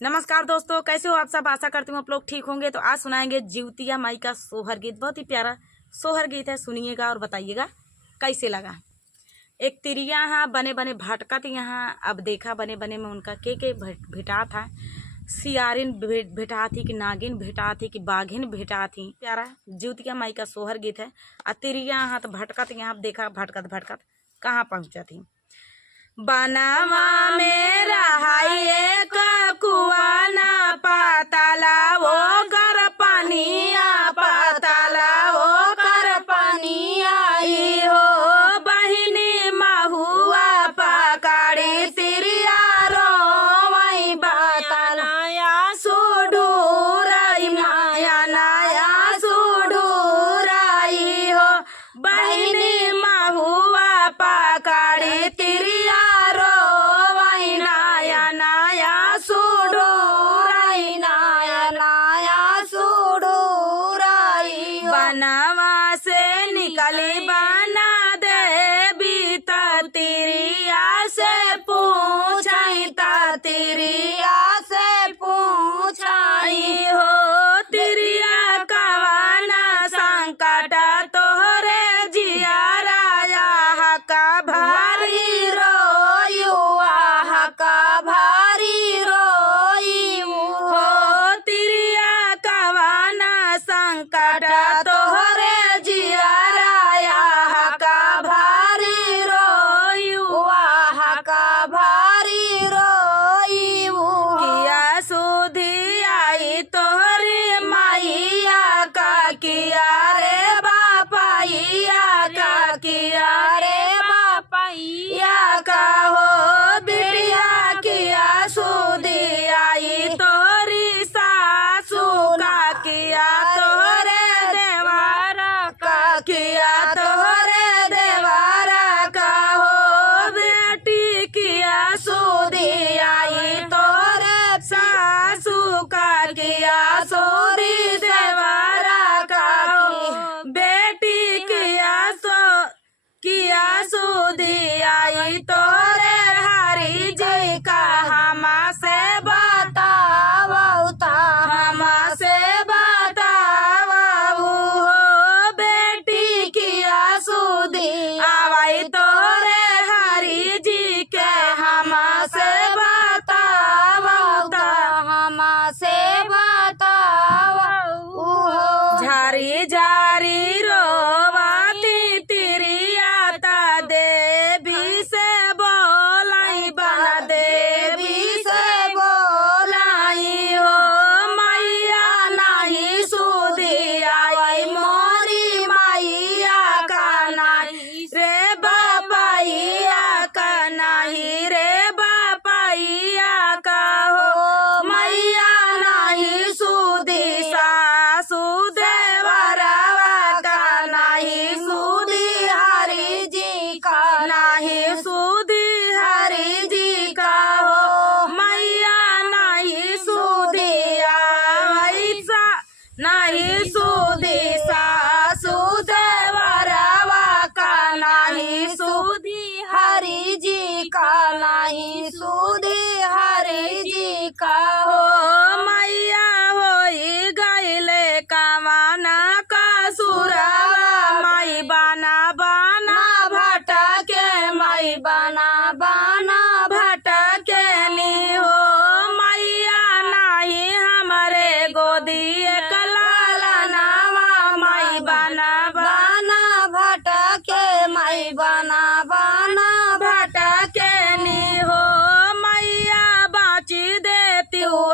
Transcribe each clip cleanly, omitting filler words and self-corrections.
नमस्कार दोस्तों, कैसे हो आप सब। आशा करती हूँ आप लोग ठीक होंगे। तो आज सुनाएंगे जिउतिया माई का सोहर गीत। बहुत ही प्यारा सोहर गीत है, सुनिएगा और बताइएगा कैसे लगा। एक तिरिया हाँ बने बने भटकत यहाँ, अब देखा बने बने में उनका के भेटा था। सियारिन भेटा थी कि नागिन भेटा थी कि बाघिन भेटा थी। प्यारा जिउतिया माई का सोहर गीत है। आ तिरिया हाँ तो भटकत यहाँ, देखा भटकत भटकत कहाँ पहुँचा थी। बनवा में रहाई एक कुआं ना पाताला, वो कर पानिया पाताला, वो कर पानिया आई हो। बहिनी महुआ पकड़ी तिरिया रोवई बताया सुडूरई माया नया सुडूरई हो। बहिनी महुआ पकड़ी तिरिया बनवा से निकली बना देवी तिरिया से पूछाई तिरिया से पूछाई हो। तिरिया कवाना संकट तोहरे जिया राजा हका भारी रोयुआ हका भारी रोई हो। तिरिया कवाना संकट तोहरे जिया राया हका भारी रोयुआ हका भारी रोई किया सुधी आई तोहरी माइया का किया रे बापाइया का किया रे बापाइया का हो। बिटिया किया सुधी आई तोहरी सासू का किया तोहरे देवारा का किया तोहरे देवारा का हो। बेटी किया सुधी आई तोहरे सासू का किया सुधी देवारा का हो। बेटी किया सुधी आई तोरे हरी जी का हमा से बतावो ता हमा से बतावो हो। बेटी किया सुधी आवाई तोरे हरी जी के हमा से बतावो ता हमा से बतावो हो। झारी झारी रोवाती तिरिया ता देवी से बोलाई बना देवी से बोलाई हो। मैया नहीं सुधी आई मोरी मैया का नहीं रे बापाइया का नहीं रे बापाइया का हो। मैया नहीं सुधी सासू देवरवा का नहीं सुधी हरि जी का नहीं सुधी हरि जी का हो। मैया नहीं सुधी ऐसा नहीं सुधी सासू देवरवा का नहीं सुधी हरि जी का नहीं सुधी हरि जी का हो। मैया होई गईले कवाना का सुरवा माई बना बना भटके माई बना बना भटके नी हो। मैया नहीं हमारे गोदी एक लाला नावा माई बना बना भटके माई बना बना भटके नी हो। मैया बाची देती हूँ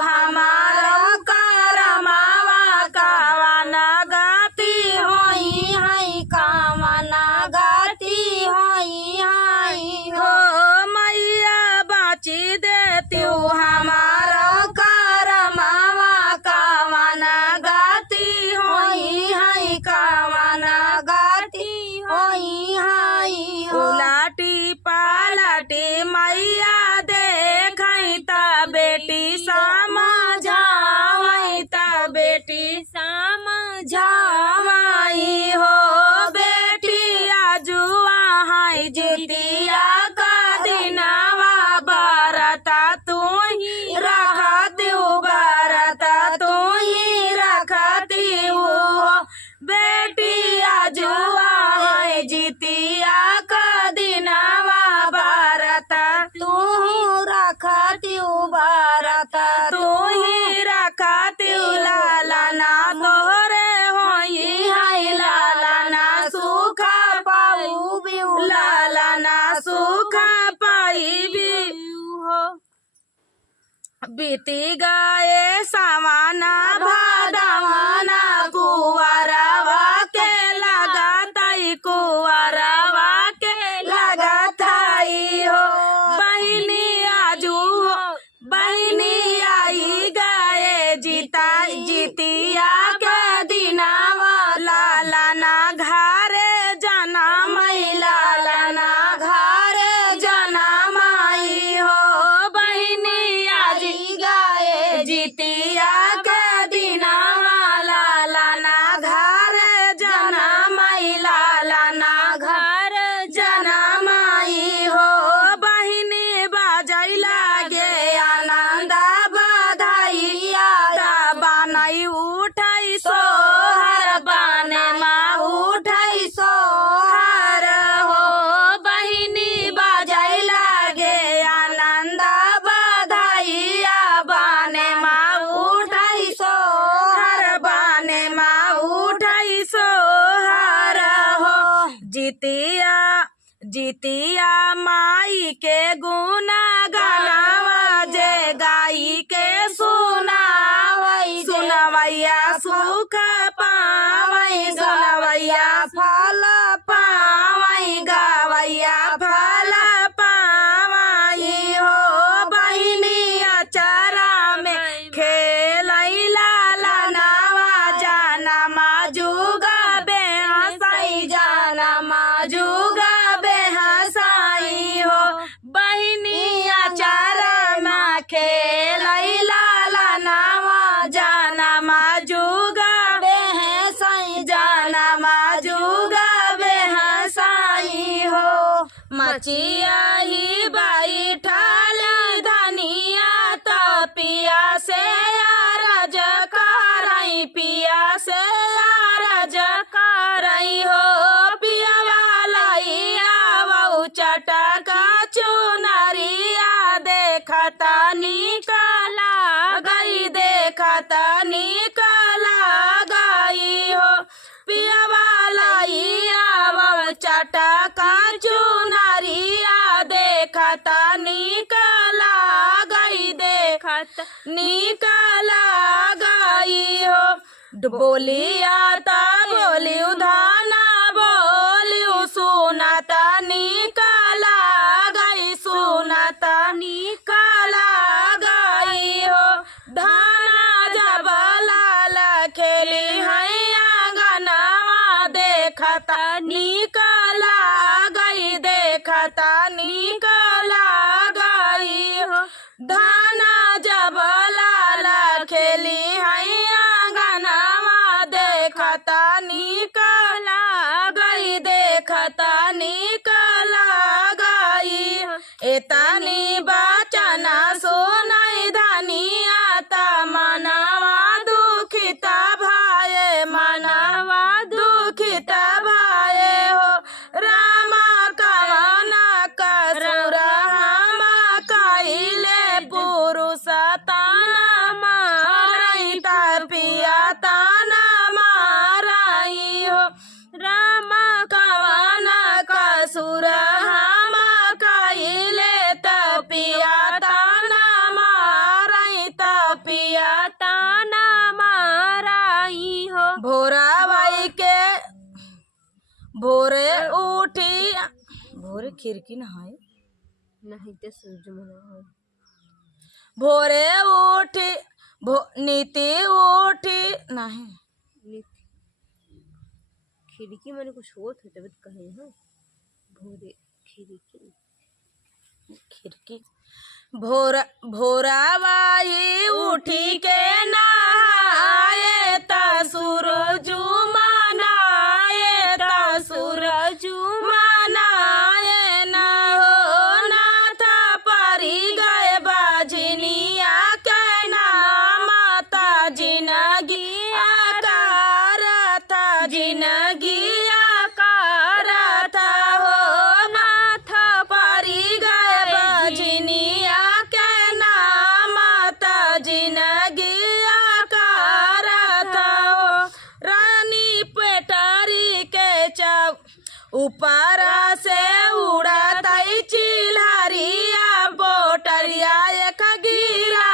बीती गए सावाना भादवाना कुंवरवा के लगाताई कुंवरवा के लगाताई हो बहिनी आजू हो बहिनी आई गए जीतिया के दिनावा लालाना घरे जाना मई लालाना घरे जाना माई हो बहिनी आज गए जीतिया के दिनावा लालाना घरे जाना मई लालाना घर जाना माई हो बहिनी बाजै लागे आनंद बधाइया बानई उठाई सोहर बाने माँ उठाई सोहर हो बहिनी बाजै लागे आनंद बधाइया बाने माँ उठाई सोहर बाने माँ उठाई सोहर हो जीतिया जीतिया माई के गुना गानावा जे गाई के सुनवैया सुख पावई सुनवैया फल पावई गावैया फल पावई हो बहिनी अचरा में खेलई लाला नावा जाना माजुगा बेहसाई जाना माजुगा बेहसाई हो बहिनी अचरा में खेलई लाला नावा जाना माजुगा बेहसाई जाना माजुगा बेहसाई हो मचिया ही बैठल धनिया तपिया से रज करई पिया से रज करई हो पिया वालैया बहु चटका चुनरिया देखता निकला गई देखता निकला गई हो पिया वालैया बहु चटका चुनरिया देखता निकला गई देखता निकला गई हो बोलिया ता बोलियो धाना बोलियो सुनाता निकला गई सुनाता निकला गई हो धाना जब लाल खेली हैया गनवा देखता निकला गई देखता निकला गई हो धाना जब लाल खेली हैया गनवा देखता निकला गई देखता निकला गई एतनी बचना सुनाई धनिया ता मनवा दुखिता भाए मनवा दुखिता भाए हो रामा कवना कसुर हम कइले पुरुष ताना मारई पिया ताना मारई हो रामा कवना कसुर हम कइले पिया ताना मारई पिया ताना मारई हो भोराबाई के भोरे उठी भोरे खिड़की न है नहीं ते सूरज मना भोरे उठी नीति उठी नहीं खिड़की मैंने कुछ होत है तब कहे हैं भोरे खिड़की खिड़की भोराबाई उठी के नहाए ता सूरज मनाए ता सूरज मनाए ना हो नाथ परी गए बाजनिया के नाम ता जिनगी आकारता जिनगी आकारता हो नाथ परी गए बाजनिया के नाम ता जिनगी आकारता हो रानी पेटरी के चाव ऊपर से उड़ाता चिल्हरिया बोटरिया एक गिरा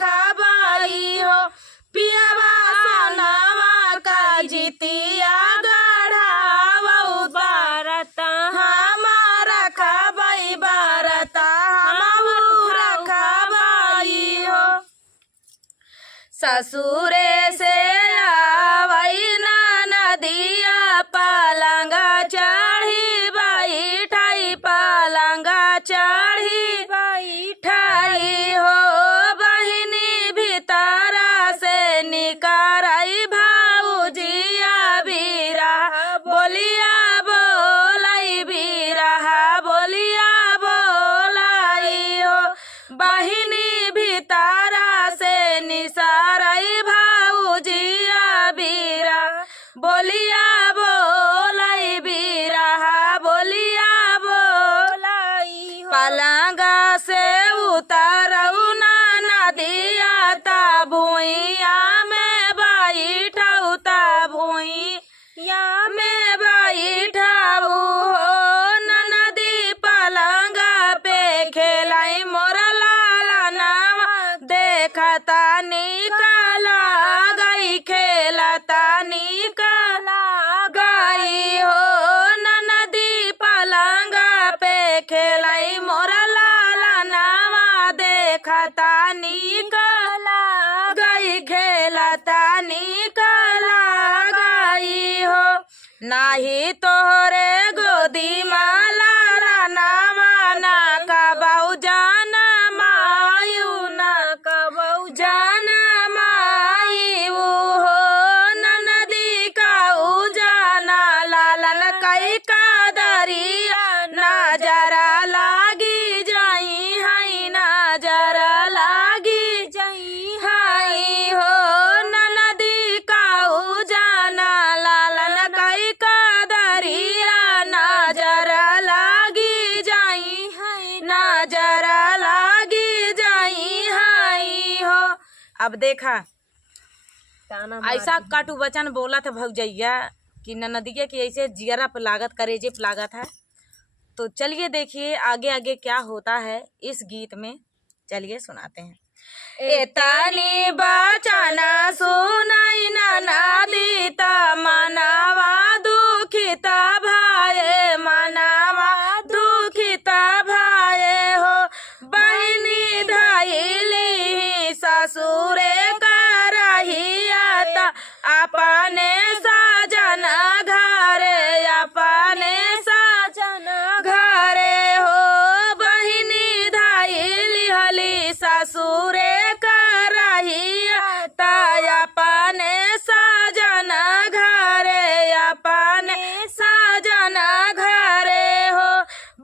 रखबाई हो पियावा सोनावा का जितिया गढ़ावऊ बारत हमारा खबाई बारत हमऊ रखबाई हो ससुरे से आवई नदिया पलंगा चढ़ी बैठाई पलंगा चढ़ी बैठाई हो बहिनी भीतरा से निकरई भाऊजिया बीरा बोलिया बोलाई बीरा बोलिया बोलाई हो बहिनी भीतरा से निसारई भाऊजिया बीरा बोलिया बोलाई बीरा बोलिया बोलाई पलंगा से उतरऊ ना नदिया ता भुइया में बैठऊ ता भुइया में बैठऊ हो नदी पलंगा पे खेलाई मोरा लाला नावा देखता निकला गई खेलता निकला गई हो नदी पलंगा पे खेलाई मोरा लाला नावा देखता निकला गई खेलता निकला गई हो नाही तोहरे गोदी माला नावा ना कबऊ जाना मायू ना कबऊ जाना मायू हो नदी का उजाना लालन कई कादरिया नजरा लागी जाई हाई नजरा लागी जाई हाई हो नदी का उजाना लालन कई कादरिया नजरा लागी जाई हाई नजरा लागी जाई हाई हो। अब देखा ऐसा काटू वचन बोला था भौजैया कि ननदिया की ऐसे जियरा पे लागत करेजे पे लागत है। तो चलिए देखिए आगे आगे क्या होता है इस गीत में, चलिए सुनाते हैं। एतनी बचना सुनाई नदी ता मनावा दुखिता भाए मनावा दुखिता भाए हो बहिनी धैली ससुरे करहिया अपने साजन घरे अपने साजन घरे हो बहिनी धैली हली ससुरे करहिया अपने साजन घरे अपने साजन घरे हो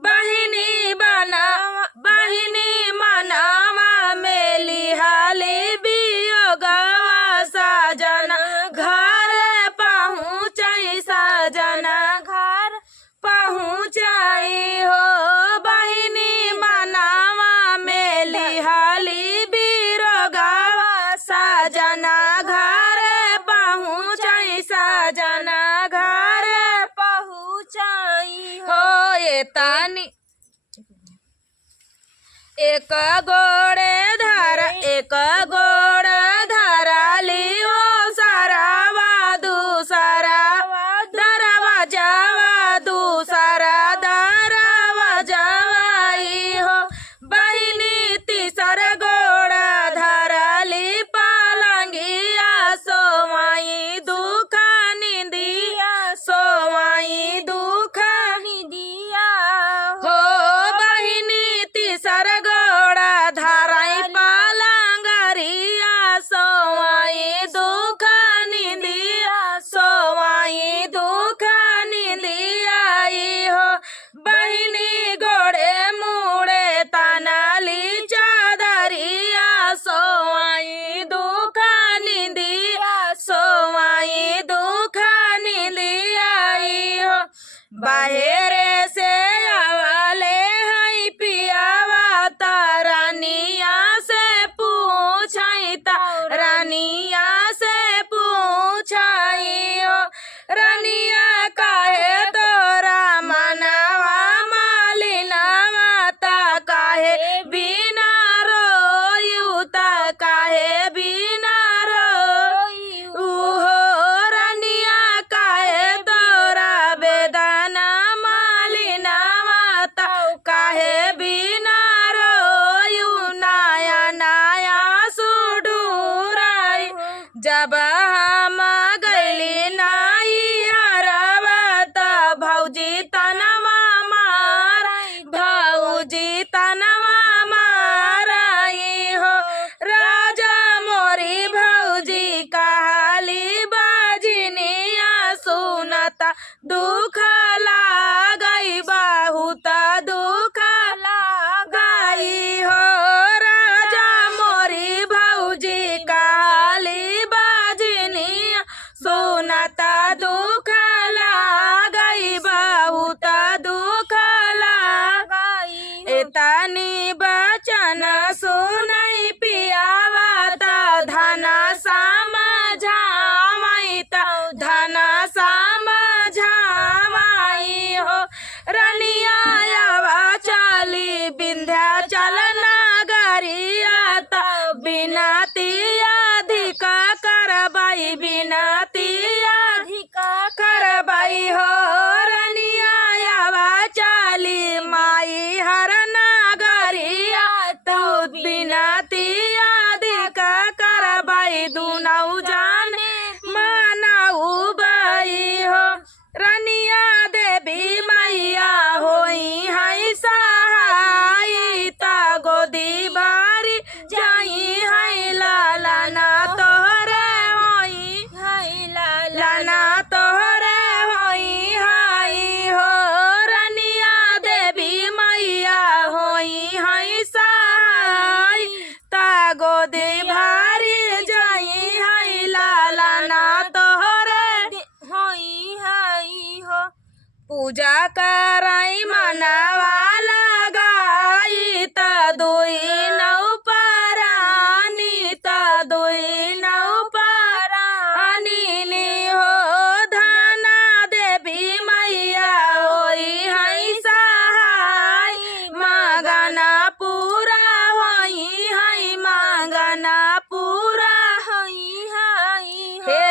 बहिनी बनावा बहिनी मनावा मेली हाली बियोगवा साजन घर पहुँचाई साजन घर पहुँचाई हो बहिनी मनावा मेली हाली बिरोगवा साजन घर पहुँचाई साजन घर पहुँचाई हो ये तानी एक गोड़े धर एक गोड़ धराली ओ सरवा दूसरा दरवाजावा दूसरा दरवाजावाई हो बहिनी तीसर गोड़ धराली पलंगिया सोवाई दुखा निंदिया सोवाई दुखा निंदिया हो बहिनी तीसर गोड़ धराई काहे बिना रोई हो रनिया काहे तोरा बेदना मालिना माता काहे बिना रोयू नाया नाया सुडूराई जब हम गैली नाई हरवत भौजी तनवा माराई भौजी तनवा माराई हो राजा मोरी भौजी कहली बाजनिया सुनता दुख लागई बहुत दुख लागई हो राजा मोरी भौजी कहली बाजनिया सुनता दुख लागई बहुत दुख लागई इतनी बचन सुनई पियावता धन समझावई त धन समझावई हो रनिया आवा चली विंध्याचल नगरिया त बिनती अधिक करबई बिनती अधिक करबई हो रनिया आवा चली माई हर नगरिया तो बिनती अधिक करबई दुनौ जाने मनाऊ बई हो रनिया देवी मैया होई है सहाई ता गोदी बारी जाई है लालना तोहरे होई है लालना तोहरे होई हाई हो रनिया देवी मैया होई है सहाई ता गोदी भारी जाई है लालना तोहरे होई हाई हो पूजा कराई मनवा लगाई त दुई नौ परानी त दुई नौ परानी नी हो धना देवी मैया होई है सहाय मांगना पूरा होई है मांगना पूरा होई है हे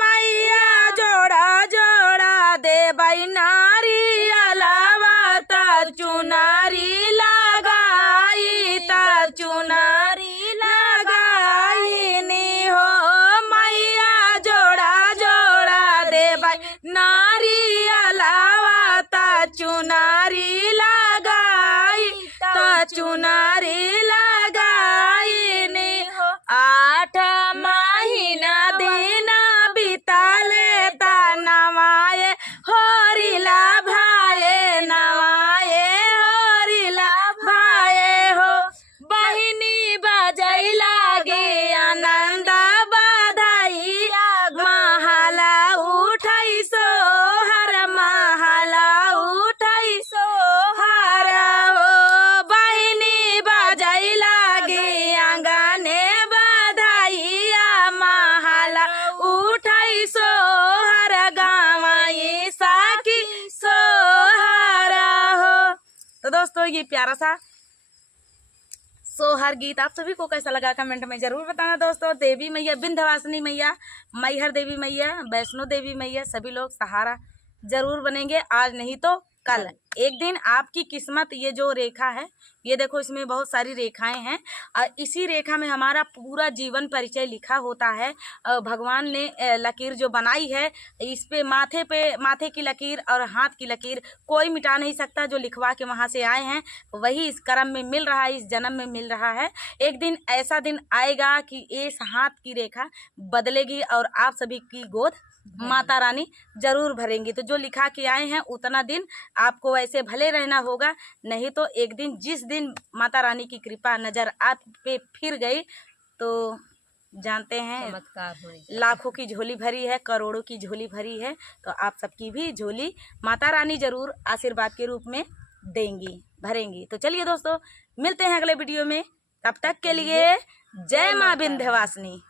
मैया जोड़ा जोड़ा देबई नारी अलावा चुनारी लगाई ता चुनारी लगाई नी हो मैया जोड़ा जोड़ा देबई नारी अलावा ता चुनारी लगाई ता चुनारी लगाई नी हो 8 महीना दिन बिताले ता नवाए होरिला भाए नवाए होरिला भाए हो बहिनी बजै लागे आनंद बधाई महला उठै सोहर महला उठै सोहर हो बहिनी बजै लागे आंगने बधाइया महला उठै सोहर गावई साकी सोहर हो। तो दोस्तों ये प्यारा सा सोहर गीत आप सभी को कैसा लगा कमेंट में जरूर बताना दोस्तों। देवी मैया विंध्यवासिनी मैया मैहर देवी मैया वैष्णो देवी मैया सभी लोग सहारा जरूर बनेंगे आज नहीं तो कल एक दिन। आपकी किस्मत ये जो रेखा है ये देखो इसमें बहुत सारी रेखाएं हैं और इसी रेखा में हमारा पूरा जीवन परिचय लिखा होता है। भगवान ने लकीर जो बनाई है इस पे माथे की लकीर और हाथ की लकीर कोई मिटा नहीं सकता। जो लिखवा के वहाँ से आए हैं वही इस कर्म में मिल रहा है, इस जन्म में मिल रहा है। एक दिन ऐसा दिन आएगा कि इस हाथ की रेखा बदलेगी और आप सभी की गोद माता रानी जरूर भरेंगी। तो जो लिखा के आए हैं उतना दिन आपको ऐसे भले रहना होगा, नहीं तो एक दिन जिस दिन माता रानी की कृपा नज़र आप पे फिर गई तो जानते हैं चमत्कार होने लाखों की झोली भरी है, करोड़ों की झोली भरी है। तो आप सबकी भी झोली माता रानी जरूर आशीर्वाद के रूप में देंगी, भरेंगी। तो चलिए दोस्तों मिलते हैं अगले वीडियो में, तब तक के लिए जय माँ विंध्यवासिनी।